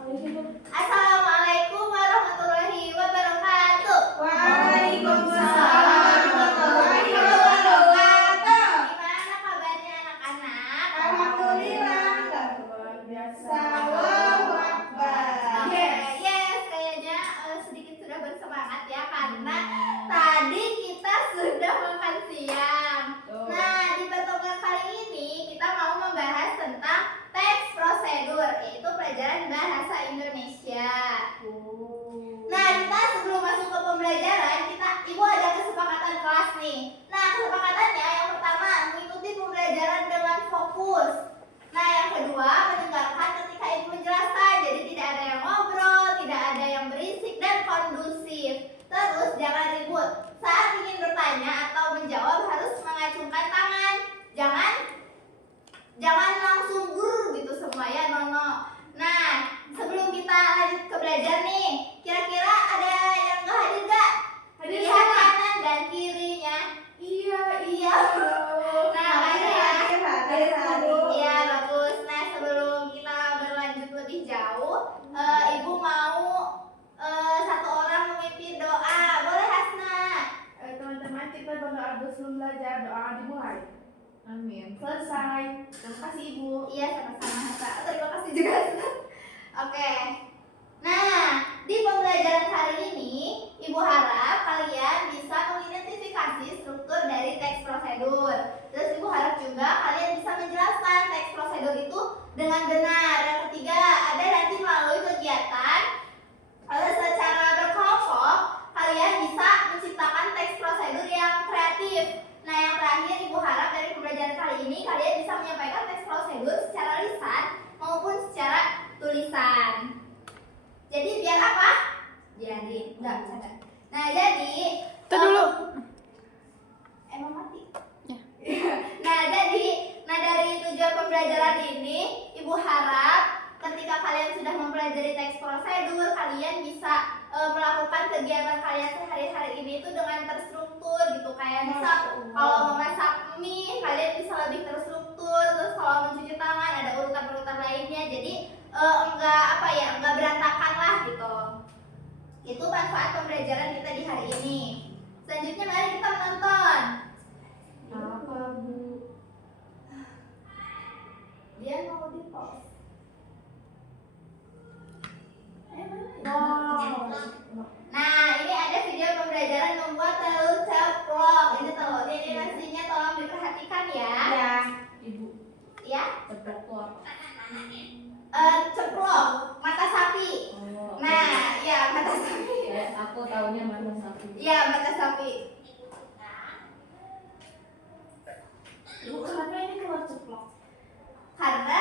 Assalamualaikum warahmatullahi wabarakatuh. Waalaikumsalam warahmatullahi wabarakatuh. Gimana kabarnya anak-anak? Alhamdulillah, luar biasa. Allahu Akbar. Oke, yes, kayaknya sedikit sudah bersemangat ya karena tadi kita sudah makan siang. Nah, di pertemuan kali ini kita mau membahas tentang teks prosedur, yaitu pelajaran bahasa Indonesia. Nah, kita sebelum masuk ke pembelajaran, Ibu ada kesepakatan kelas nih. Nah, kesepakatannya yang pertama, mengikuti pembelajaran dengan fokus. Nah, yang kedua, mendengarkan ketika Ibu menjelaskan. Jadi tidak ada yang ngobrol, tidak ada yang berisik dan kondusif. Terus jangan ribut. Saat ingin bertanya atau menjawab harus mengacungkan tangan. Jangan langsung gitu semua ya, Nono. Nah, sebelum kita lanjut ke belajar nih, kira-kira ada yang nggak hadir nggak? Lihat kanan dan kirinya. Iya. Nah, Hadir. iya bagus. Nah, sebelum kita berlanjut lebih jauh, Ibu mau satu orang memimpin doa. Boleh, Hasna? Teman-teman, kita berdoa sebelum belajar. Doa dimulai. Amin. Selesai. Terima kasih Ibu. Iya, sama-sama, Hasna. Terima kasih juga, Hasna. Oke. Nah, di pembelajaran hari ini, Ibu harap kalian bisa mengidentifikasi struktur dari teks prosedur. Terus Ibu harap juga kalian bisa menjelaskan teks prosedur itu dengan benar. Yang ketiga, ada nanti melalui kegiatan secara berkelompok, kalian bisa menciptakan teks prosedur yang kreatif. Nah, yang terakhir Ibu harap dari pembelajaran kali ini kalian bisa menyampaikan teks prosedur secara lisan maupun secara tulisan. Jadi biar apa? Jadi enggak bercanda. Nah, jadi dulu. Emang mati. Ya. Nah, dari tujuan pembelajaran ini, Ibu harap ketika kalian sudah mempelajari teks prosedur, kalian bisa melakukan kegiatan kalian sehari-hari ini itu dengan terstruktur gitu. Kayak misal kalau memasak mie, kalian bisa lebih terstruktur. Terus kalau mencuci tangan ada urutan-urutan lainnya. Jadi enggak berantakan lah gitu. Itu manfaat pembelajaran kita di hari ini. Selanjutnya mari kita menonton. Apa Bu? Dia mau di pause. Nah, ini ada video pembelajaran membuat telur ceplok. Ini telurnya, ini nasinya, tolong diperhatikan ya. Ya. Ibu. Ya, Ceplok. ceplok, mata sapi. Oh. Nah, ya mata sapi. Aku taunya mata sapi. Ya, mata sapi. Ibu, kenapa ini keluar ceplok? Karena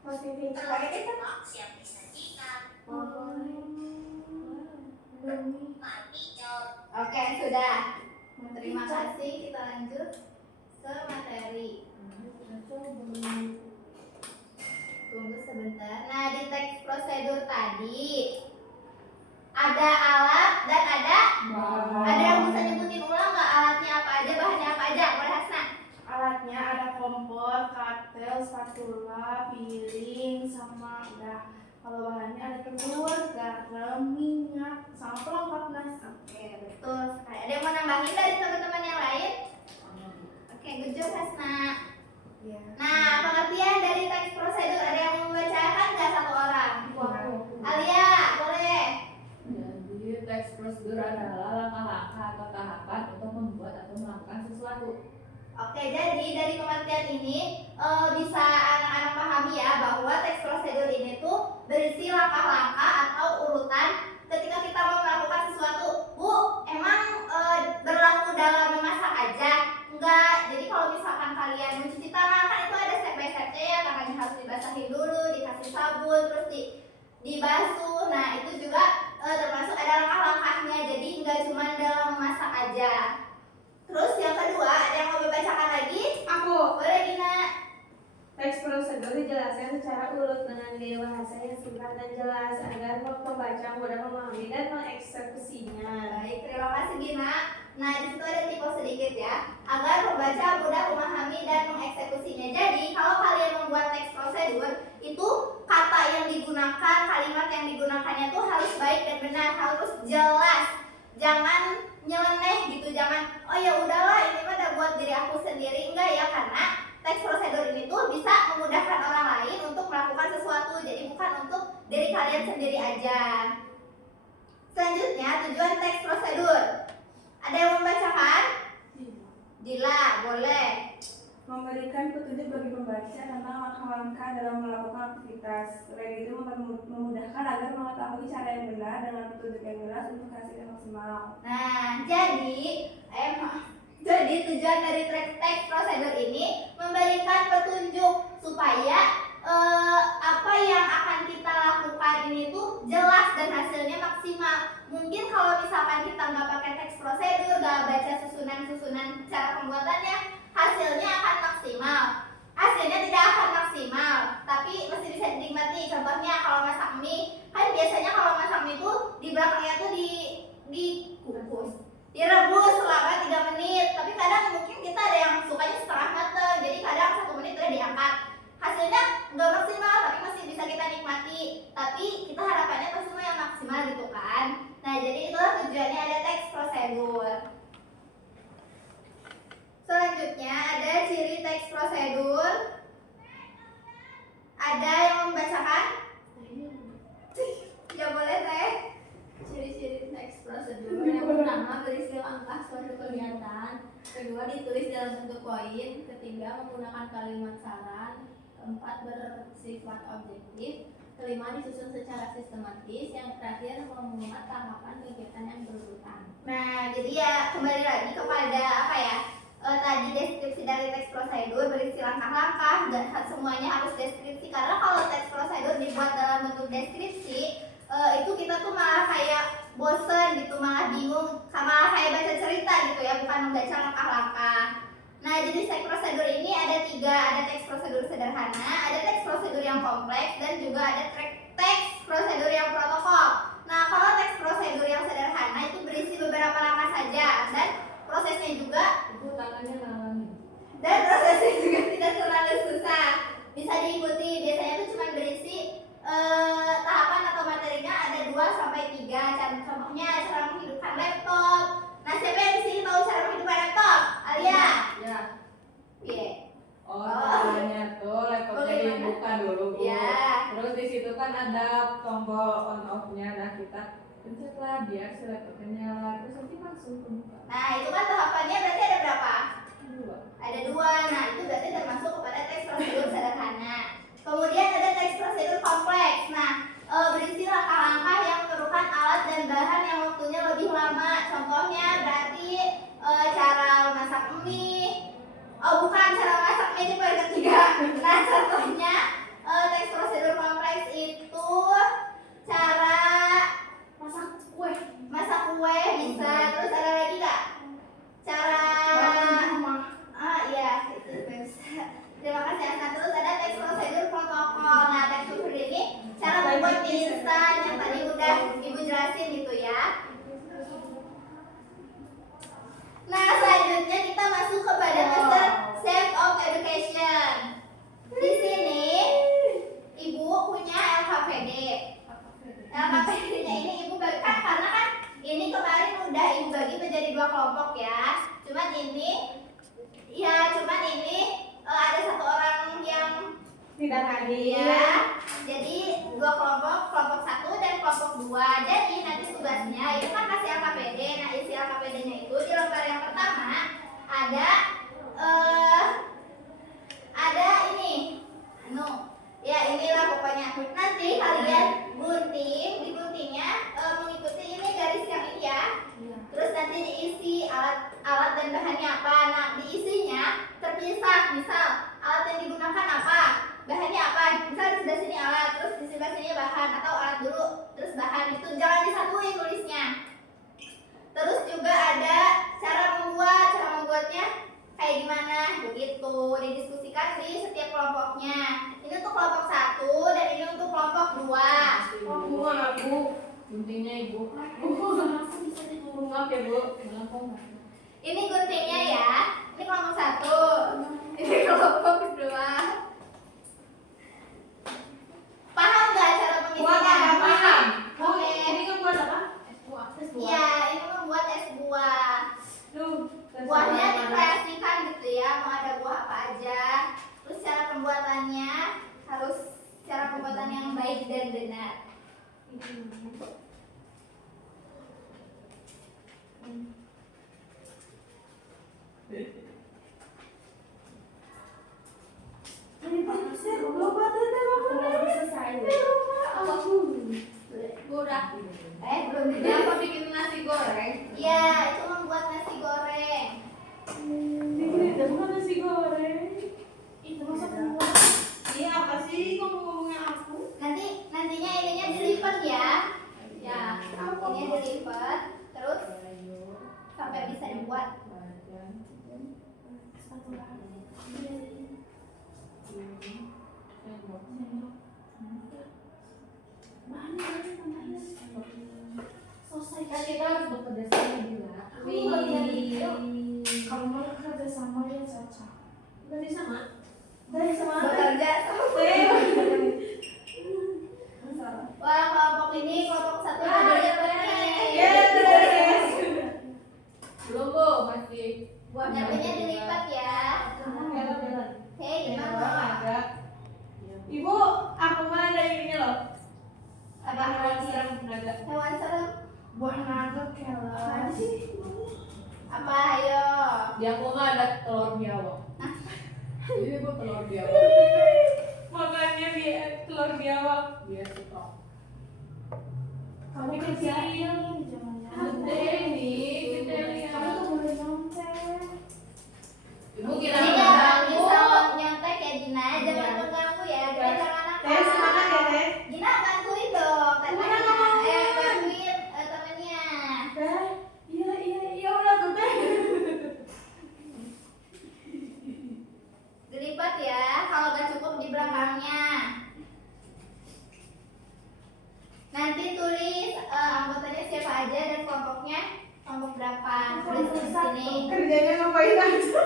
Positif pakai kita. siap disajikan. Oke, sudah. Terima kasih. Kita lanjut ke materi. Tunggu sebentar. Nah, di teks prosedur tadi ada alat dan ada yang bisa nyebutin ulang nggak alatnya apa aja, bahannya apa aja? Boleh Hasna? Alatnya ada kompor, katel, spatula, piring, sama udah. Kalau bahannya ada telur, garam, minyak, sama pelengkap nasi. Oke, betul sekali. Ada yang mau nambahin dari teman-teman yang lain? Oke, good job Hasna. Ya. Nah, pengertian dari teks prosedur ada yang mau membacakan nggak satu orang? Alia, boleh. Jadi teks prosedur adalah langkah-langkah atau tahapan untuk membuat atau melakukan sesuatu. Oke, jadi dari pengertian ini bisa anak-anak pahami ya bahwa teks prosedur ini tuh berisi langkah-langkah atau urutan ketika kita mau melakukan sesuatu. Bu, emang berlaku dalam memasak aja? Enggak. Jadi kalau misalkan kalian mencuci tangan kan itu ada step by stepnya ya, tangannya harus dibasahin dulu, dikasih sabun, terus dibasuh. Nah, itu juga termasuk ada langkah-langkahnya. Jadi enggak cuma dalam memasak aja. Terus yang kedua, ada yang mau membacakan lagi? Aku. Boleh Dina. Teks prosedur dijelaskan secara urut dengan gaya bahasa yang singkat dan jelas agar pembaca mudah memahami dan mengeksekusinya. Baik, terima kasih Dina. Nah, di situ ada tipe sedikit ya, agar pembaca mudah memahami dan mengeksekusinya. Jadi, kalau kalian membuat teks prosedur, itu kata yang digunakan, kalimat yang digunakannya tuh harus baik dan benar, harus jelas. Jangan nyeleneh gitu, jangan oh ya udahlah ini mah udah buat diri aku sendiri, enggak ya, karena teks prosedur ini tuh bisa memudahkan orang lain untuk melakukan sesuatu, jadi bukan untuk diri kalian sendiri aja. Selanjutnya, tujuan teks prosedur. Ada yang membacakan? Dila, boleh. Memberikan petunjuk bagi pembaca tentang langkah-langkah dalam melakukan aktivitas. Selain itu memudahkan agar mengetahui cara yang benar dengan petunjuk yang jelas untuk hasil yang maksimal. Nah, jadi tujuan dari teks prosedur ini memberikan petunjuk supaya apa yang akan kita lakukan ini tuh jelas dan hasilnya maksimal. Mungkin kalau misalkan kita nggak pakai teks prosedur, nggak baca susunan cara pembuatannya, hasilnya akan maksimal. Hasilnya tidak akan maksimal, tapi masih bisa dinikmati. Contohnya kalau masak mie, kan biasanya kalau masak mie itu di belakangnya tuh dikukus, direbus selama 3 menit. Tapi kadang mungkin kita ada yang sukanya setengah mateng, jadi kadang 1 menit udah diangkat. Hasilnya nggak maksimal, tapi masih bisa kita nikmati. Tapi kita harapannya pasti yang maksimal gitu kan. Nah, jadi itulah tujuannya ada teks prosedur. Selanjutnya ada ciri teks prosedur. Ada yang membacakan? Ya boleh teh. Ciri-ciri teks prosedur yang pertama berisi langkah suatu kegiatan, kedua ditulis dalam bentuk poin, ketiga menggunakan kalimat saran, keempat bersifat objektif, kelima disusun secara sistematis, yang terakhir memuat tahapan kegiatan yang berurutan. Nah, jadi ya kembali lagi kepada apa ya? Tadi deskripsi dari teks prosedur berisi langkah-langkah, dan semuanya harus deskripsi, karena kalau teks prosedur dibuat dalam bentuk deskripsi itu kita tuh malah kayak bosen gitu, malah bingung, malah kayak baca cerita gitu ya, bukan membaca langkah-langkah. Nah, jenis teks prosedur ini ada 3, ada teks prosedur sederhana, ada teks prosedur yang kompleks, dan juga ada teks prosedur yang protokol. Nah, kalau teks prosedur yang sederhana itu berisi beberapa langkah saja, dan prosesnya juga tidak terlalu susah, bisa diikuti. Biasanya itu cuma berisi tahapan atau materinya ada 2-3. Contohnya cara menghidupkan laptop. Nah, siapa yang di sini tahu cara menghidupkan laptop? Alia? Ya. Iya. Caranya tuh laptopnya Bagaimana? dibuka dulu, Bu. Ya. Terus di situ kan ada tombol on off-nya. Nah, kita pencetlah biar si laptopnya nyala. Terus nanti langsung kebuka. Nah, itu kan tahapannya berarti ada berapa? 2. Ada 2. Nah, itu berarti termasuk kepada teks prosedur sederhana. Kemudian ada teks prosedur kompleks. Nah, berisi langkah-langkah yang memerlukan alat dan bahan yang waktunya lebih lama. Contohnya berarti cara masak mie. Oh, bukan cara masak mie, ini poin ketiga. Nah, contohnya teks Tidak hadir. Ya, jadi dua kelompok, kelompok 1 dan kelompok 2. Jadi nanti tugasnya itu kan kasih LKPD. Nah, isi LKPD-nya itu di lembar yang pertama ada ini. Ya inilah pokoknya. Nanti kalian gunting, di guntingnya mengikuti ini garis yang ini ya. Terus nanti diisi alat dan bahannya apa. Nah, diisinya terpisah. Misal alat yang digunakan apa, bahannya apa. Misal di sebelah sini alat, terus di sebelah sini bahan, atau alat dulu terus bahan. Itu jangan disatuin tulisnya. Terus juga ada cara membuatnya kayak gimana begitu, didiskusikan di setiap kelompoknya. Ini untuk kelompok 1 dan ini untuk kelompok 2. Bu. Guntingnya Ibu. Maaf ya Bu. Ini guntingnya ya. Ini kelompok 1. Ini kelompok 2. Paham nggak cara pengisinya? Paham. Oke. Ini kan buat apa? Iya, ini membuat es buah. Duh. Buahnya dikreasikan gitu ya, mau ada buah apa aja. Terus cara pembuatannya harus cara pembuatan yang baik dan benar. Belum. Kenapa bikin nasi goreng? Iya, itu membuat nasi goreng. Bukan nasi goreng. Itu masa pembuat. Iya apa sih ngomongnya aku? Nantinya ininya dilipat ya. Ya, ininya dilipat terus sampai bisa dibuat. Selesai. Kan kita harus bekerja sama juga. Kalau mau kerja sama ya Caca. Bekerja sama. Dari sama Bekerja sama. Wah, kelompok ini kelompok 1 udah dilipat nih. Belum Bu, masih. Nantinya dilipat ya. Hei, gimana? Ada. Ibu, aku mah ada ininya loh. Apa Hewan serem naga. hewan serem? buah naga kelas. Apa ayo? Di aku mah ada telur biawak. Ini Bu telur biawak. Makannya dia telur biawak. Dia suka. Kamu kerjain jangan-jangan. Gede nih, gede nih. Kamu tuh boleh nyontek. Ibu kira Ini apa? jangan bisa nyontek ya Dina, jangan mengganggu ya. Dina jangan nakal. Semangat ya Teh. Dina bantuin dong temannya. Bantuin temannya. Iya udah tuh Teh. Dilipat ya, kalau nggak cukup di belakangnya. Nanti tulis anggotanya siapa aja dan kelompoknya kelompok berapa. Tulis di sini. Kerjanya ngapain aja?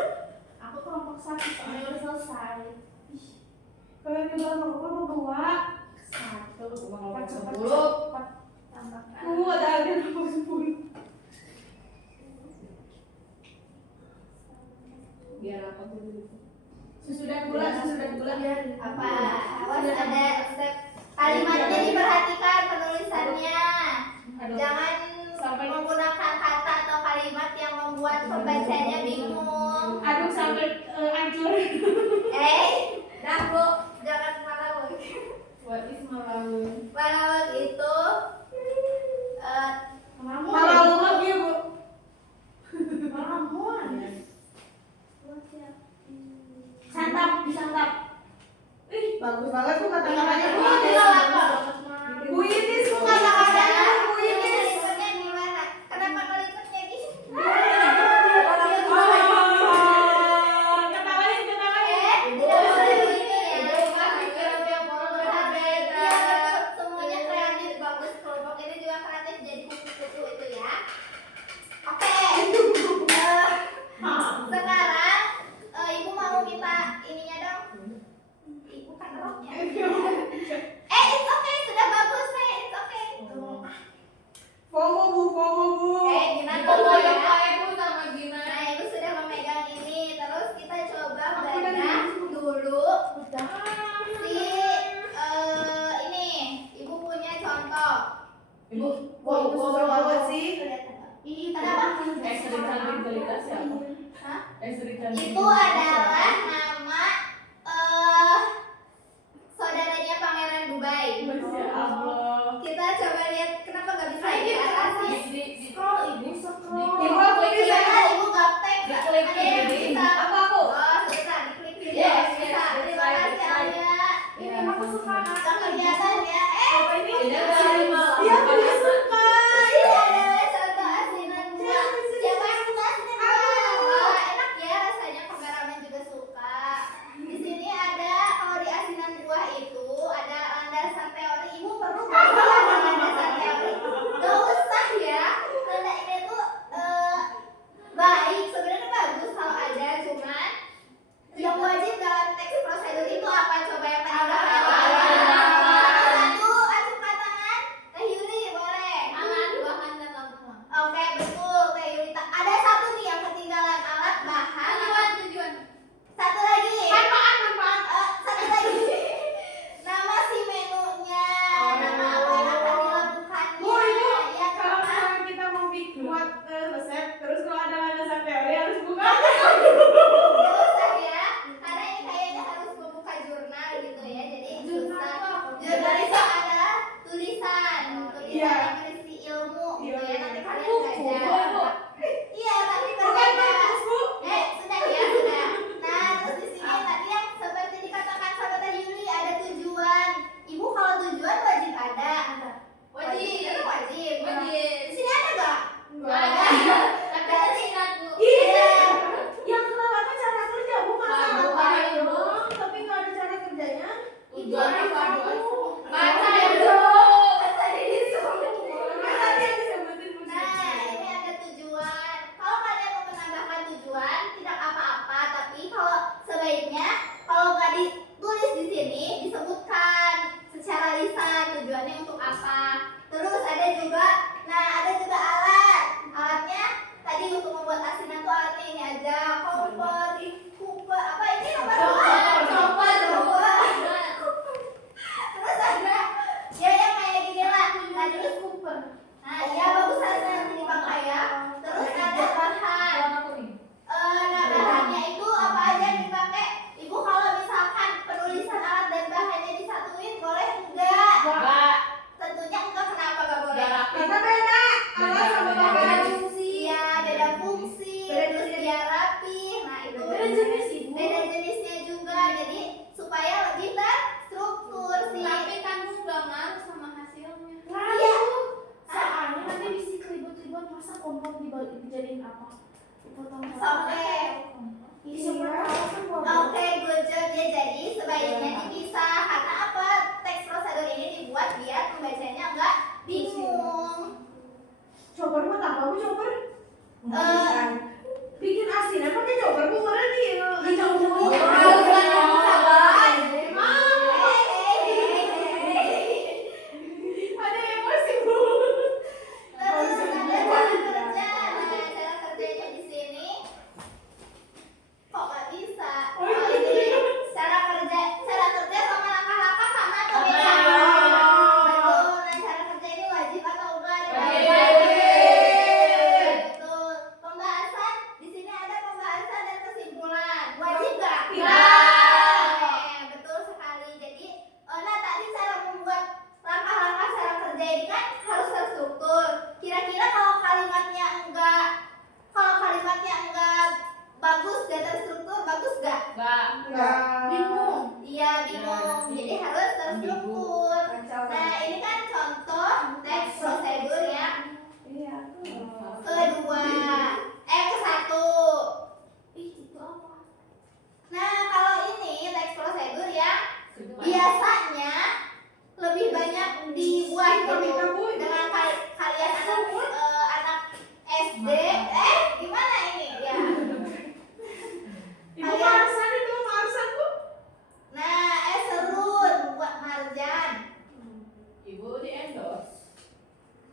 Aku kelompok 1 soalnya udah selesai. Kalau di dalam kelompok 2 1 Kelompok 10. tambahkan. Ada kelompok 10. Biar apa tuh? Sesudah bulan ya. Apa? Awas ada step kalimatnya diperhatikan penulisannya. Jangan Sampai- menggunakan kata atau kalimat yang membuat pembacanya bingung. Aduh sampai hancur. Dah Bu, jangan malawak. What is Malawi? Malawak itu Malawan lagi Bu. Malawan. Santap, disantap. Ih, bagus banget Bu kata-katanya. Bu, Bu Itis Bu kata-katanya. Bu Itis. Melipatnya gimana? Kenapa melipatnya gini? Ketawain. Tidak boleh begini ya. Semuanya kreatif, bagus. Kelompok ini juga kreatif jadi kupu-kupu itu ya. Oke. Sekarang Ibu mau minta ininya dong. Ibu kan roknya. It's okay, sudah bagus nih. It's okay. FOMO Bu. Gina Foto dulu yang ya. kayak Bu sama Gina. Nah, Ibu sudah memegang ini. Terus kita coba bedah dulu si tujuannya untuk apa. Terus ada juga alatnya tadi untuk membuat asinan tuh alatnya ini aja, kompor, kupa, apa ini namanya? Chopper. Terus ada ya yang kayak gini lah. Nah terus kupa. Nah iya bagus ada yang dipakai ya. Terus ada bahan. Nah bahannya itu apa aja yang dipakai? Ibu kalau misalkan penulisan alat dan bahannya disatuin boleh enggak? Tentunya enggak. Kenapa enggak boleh? Karena beda. Alat sama bahan. Beda fungsi. Iya, beda fungsi. Terus biar rapi. Nah, itu beda jenisnya juga. Jadi supaya lebih terstruktur sih. Tapi kan nggak ngaruh sama hasilnya. Iya. Soalnya nanti bisa ribut-ribut masa kompor dijadiin apa? Oke. Oke, good job ya. Jadi sebaiknya dipisah. Karena apa? Teks prosedur ini dibuat biar pembacanya enggak bingung. Chopper mah apa bu chopper? Bikin asinan pakai chopper bu mana nih? Ada emosi bu. Terus ada cara kerja. Nah, cara kerjanya di sini kok nggak bisa? Oh ini cara kerja sama langkah-langkah sama atau beda? Betul. Nah, cara kerja ini wajib atau enggak? Betul. Pembahasan di sini ada pembahasan dan kesimpulan. Wajib nggak? Betul sekali. Jadi, nah tadi cara membuat langkah-langkah cara kerja ini kan harus terstruktur. Kira-kira kalau kalimatnya enggak bagus, gak terstruktur, bagus gak? Bingung. Iya bingung. Jadi harus terstruktur. Nah ini kan contoh teks prosedur yang ke-1. Itu apa? Nah kalau ini teks prosedur yang biasanya lebih banyak dibuat gitu dengan kalian anak SD. Gimana ini ya? Ibu Marsan itu Marsan bu? Nah, serut buat marjan. Ibu di endorse.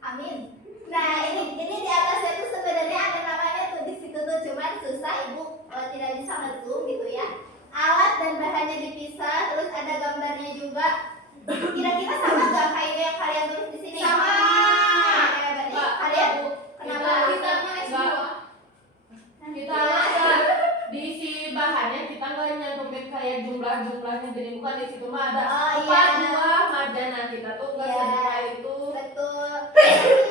Amin. Nah, ini di atasnya tuh sebenarnya ada namanya tuh di situ tuh, cuman susah ibu tidak bisa nge-zoom gitu ya. Alat dan bahannya dipisah, terus ada gambarnya juga. Kira-kira sama nggak kayak yang kalian tulis di sini? Sama. Berarti kalian kenapa? Kita diisi bahannya kita nggak nyantumin kayak jumlahnya, jadi bukan di situ mah ada Oh, empat iya. buah marjana, kita tuh nggak Iya. sedikit itu Betul.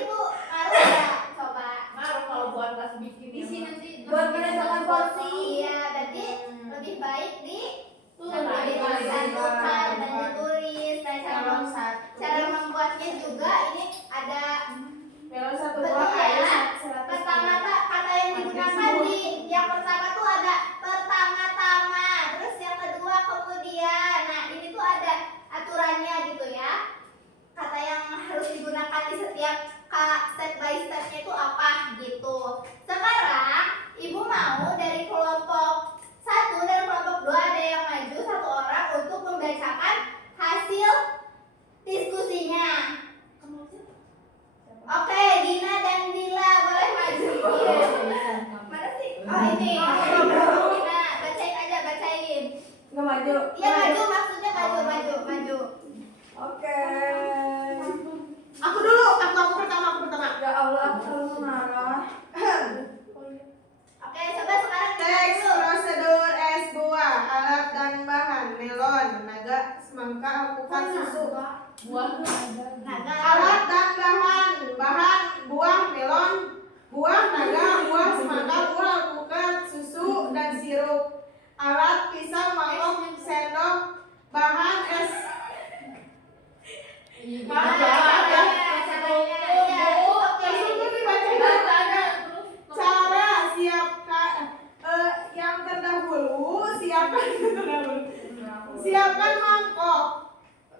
Ibu ngaruh nggak? Coba. ngaruh kalau buat pas bikin Isi yang nanti Buat menentukan porsi. Iya, berarti lebih baik disatukan dan ditulis. Dan cara membuatnya juga ini ada Dalam satu betul buah ya. air Pertama kata yang digunakan yang pertama tuh ada pertama-tama, terus yang kedua kemudian. Nah ini tuh ada aturannya gitu ya. Kata yang harus digunakan di setiap step by stepnya itu apa gitu. Sekarang ibu mau dari kelompok 1 dan kelompok 2 ada yang maju 1 orang untuk membacakan hasil diskusinya. Oke, Dina dan Dila boleh maju. Mana sih? Oh ini. Dina, bacain. Nggak maju. Iya maju, maksudnya maju. Oke. Aku dulu, aku pertama. Ya Allah, aku selalu marah. Oke, coba sekarang kita Teks dulu. prosedur es buah, alat dan bahan, melon, naga, semangka, alpukat, susu. buah Naga. Alat dan bahan, buah, melon, buah, naga, buah, semangka, buah, alpukat, susu, dan sirup. Alat, pisau, mangkok, sendok, bahan, es. Cara siapkan yang terdahulu siapkan mangkok.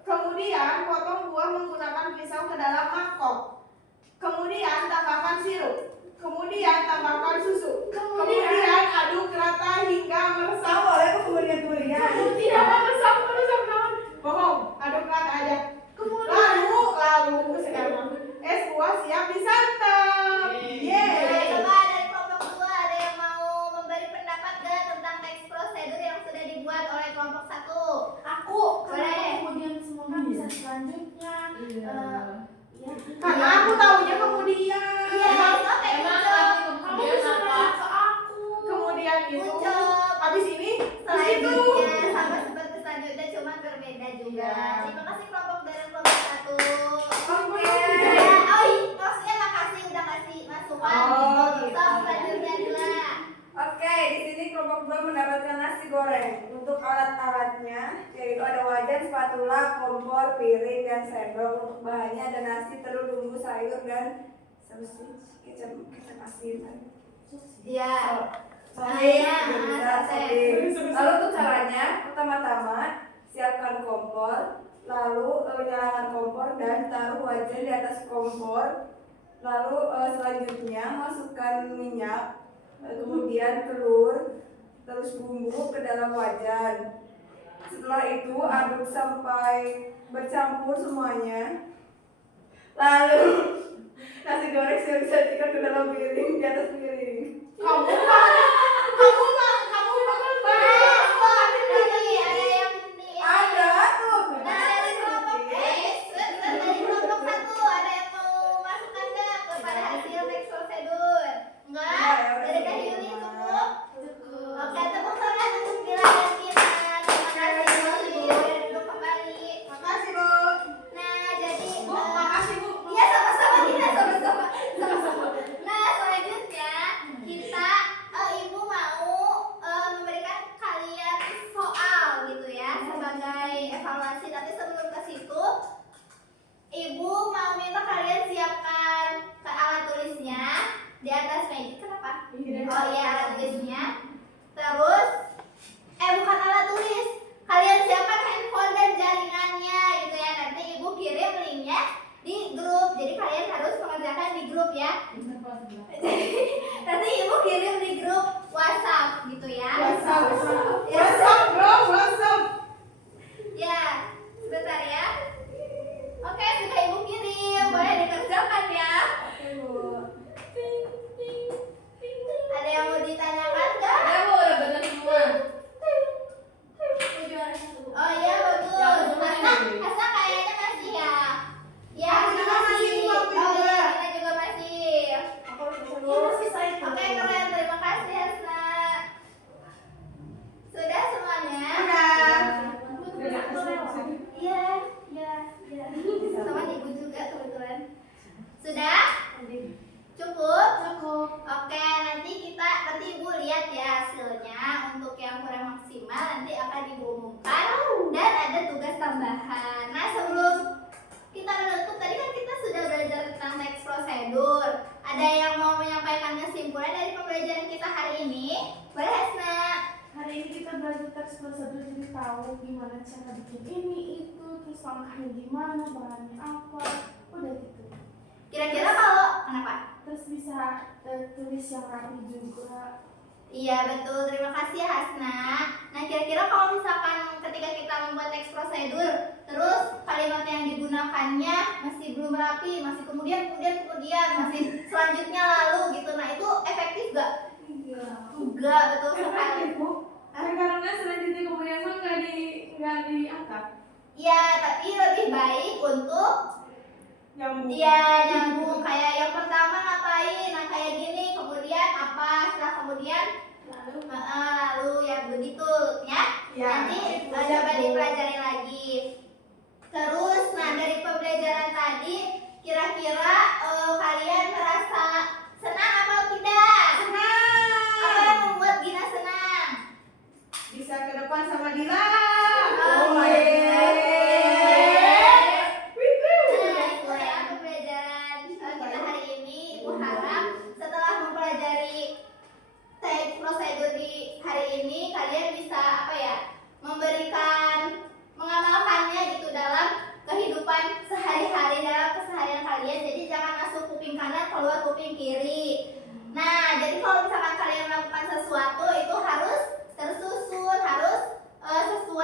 Kemudian potong buah menggunakan pisau ke dalam mangkok. Kemudian tambahkan sirup. Kemudian tambahkan susu. Kemudian aduk rata hingga meresap. Boleh kok kemudian. Tidak meresap naon. Bohong, aduk rata aja. Lalu selanjutnya. Iya. Ya, Karena aku taunya kemudian. Iya, itu kayak Emang ucap. nanti kamu kemudian bisa apa? nanya ke aku. Kemudian itu Ucap. habis ini terus itu. Selanjutnya sama seperti selanjutnya cuma berbeda juga. Iya. Terima kasih kelompok dari kelompok 1. Oke. Oh, maksudnya makasih udah kasih masukan Oh, gitu. gitu. So, selanjutnya Dila. Oke, di sini kelompok 2 mendapatkan nasi goreng. Untuk alat-alatnya, yaitu ada wajan, spatula, kompor, piring, dan sendok. Untuk bahannya ada nasi, telur, bumbu, sayur, dan sausage, kecap asin. Iya. Sosis, Iya, bisa, sosis. sosis. Lalu untuk caranya, pertama-tama siapkan kompor, lalu nyalakan kompor dan taruh wajan di atas kompor. Lalu selanjutnya masukkan minyak, kemudian telur, terus bumbu ke dalam wajan. Setelah itu aduk sampai bercampur semuanya. Lalu nasi goreng siap disajikan ke dalam piring, di atas piring. Kamu makan banyak. Tadi ada yang di Ada tuh. Nah, dari kelompok dari kelompok 1 ada yang mau masukkan enggak kepada hasil next prosedur? Enggak? Dari Kak Yuli cukup? Oke, tepuk tangan untuk Dila dan kita. Terima kasih sudah duduk kembali. Makasih, Bu. Nah, jadi Bu, makasih, Bu. iya sama-sama kita sama-sama. Nah, selanjutnya kita Ibu mau memberikan kalian soal gitu ya sebagai evaluasi. Tapi sebelum ke situ, Ibu mau minta kalian siapkan ke alat tulisnya di atas meja. Kenapa? Oh iya, alat tulisnya. Terus bukan alat tulis. Kalian siapkan handphone dan jaringannya gitu ya. Nanti Ibu kirim linknya di grup. Jadi kalian harus mengerjakan di grup ya. Nanti Ibu kirim di grup WhatsApp gitu ya. Ya, WhatsApp, bro, WhatsApp. ya, sebentar ya. Oke, sudah Ibu kirim. Boleh dikerjakan ya. Oke, Bu. Ada yang mau ditanyakan nggak? Ada Bu, udah bener semua. Oh iya, bagus. Yang kedua Asna, ini. Asna kayaknya masih ya. Ya, Asna Asna masih, Bu, aku Oh juga. iya, kita juga masih. Aku harus bisa, Bu. Oke, keren. Terima kasih, Asna. Sudah semuanya? Iya, iya, iya. Sama Ibu juga kebetulan. Sudah? Cukup? Cukup. Oke, nanti Ibu lihat ya hasilnya. Untuk yang kurang maksimal nanti akan Ibu umumkan dan ada tugas tambahan. Nah, sebelum kita menutup tadi kan kita sudah belajar tentang next prosedur. Ada yang mau menyampaikan kesimpulan dari pembelajaran kita hari ini? Boleh, Asna? Hari ini kita belajar teks prosedur, jadi tahu gimana cara bikin ini itu, terus langkahnya gimana, bahannya apa, udah gitu. Kira-kira kalau kenapa? Terus bisa tulis yang rapi juga. Iya betul, terima kasih ya Hasna. Nah kira-kira kalau misalkan ketika kita membuat teks prosedur, terus kalimat yang digunakannya masih belum rapi, masih kemudian, masih selanjutnya lalu gitu. Nah itu efektif gak? Enggak, betul sekali. Bu. Karena selanjutnya kemudian mah nggak diangkat. Iya, tapi lebih baik untuk Nyambung. dia nyambung. Kayak yang pertama ngapain, nah kayak gini, kemudian apa, setelah kemudian lalu ya begitu ya. Ya. Nanti coba dipelajari lagi. Terus, nah dari pembelajaran tadi, kira-kira kalian merasa senang atau tidak? Apa yang membuat Gina senang? Bisa ke depan sama Dila. Oh, my iya. God. Nah, itu ya pembelajaran kita hari ini. Ibu harap setelah mempelajari teks prosedur di hari ini, kalian bisa apa ya, mengamalkannya gitu dalam kehidupan sehari-hari, dalam keseharian kalian. Jadi jangan masuk kuping kanan keluar kuping kiri. Nah, jadi kalau misalkan kalian melakukan sesuatu itu harus tersusun, harus sesuai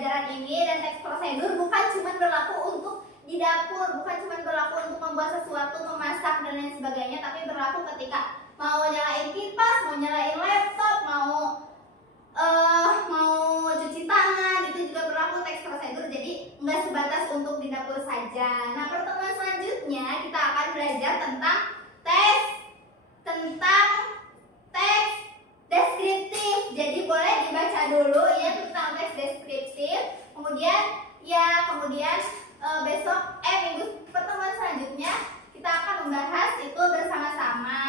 pembelajaran ini dan teks prosedur bukan cuma berlaku untuk di dapur, bukan cuma berlaku untuk membuat sesuatu, memasak dan lain sebagainya, tapi berlaku ketika mau nyalain kipas, mau nyalain laptop, mau cuci tangan, itu juga berlaku teks prosedur. Jadi nggak sebatas untuk di dapur saja. Nah, pertemuan selanjutnya kita akan belajar tentang teks deskriptif. Jadi boleh dibaca dulu ya tentang teks deskriptif. Kemudian besok minggu pertemuan selanjutnya kita akan membahas itu bersama-sama.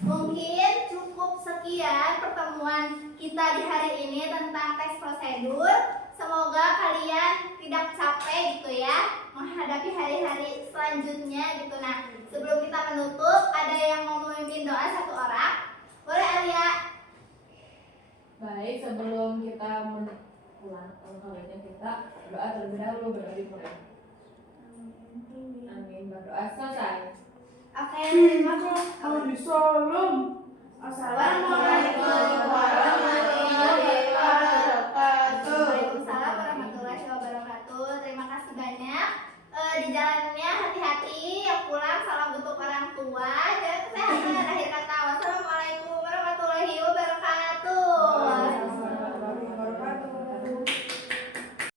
Mungkin cukup sekian pertemuan kita di hari ini tentang teks prosedur. Semoga kalian tidak capek gitu ya menghadapi hari-hari selanjutnya gitu. Nah, sebelum kita menutup, ada yang mau memimpin doa satu orang? Boleh Alia? Baik, sebelum kita pulang kawinnya kita doa terlebih dahulu baru dimulai. Amin. Berdoa selesai. Oke, terima kasih. Salam. Assalamualaikum warahmatullahi wabarakatuh. Waalaikumsalam warahmatullahi wabarakatuh. Terima kasih banyak. Di jalan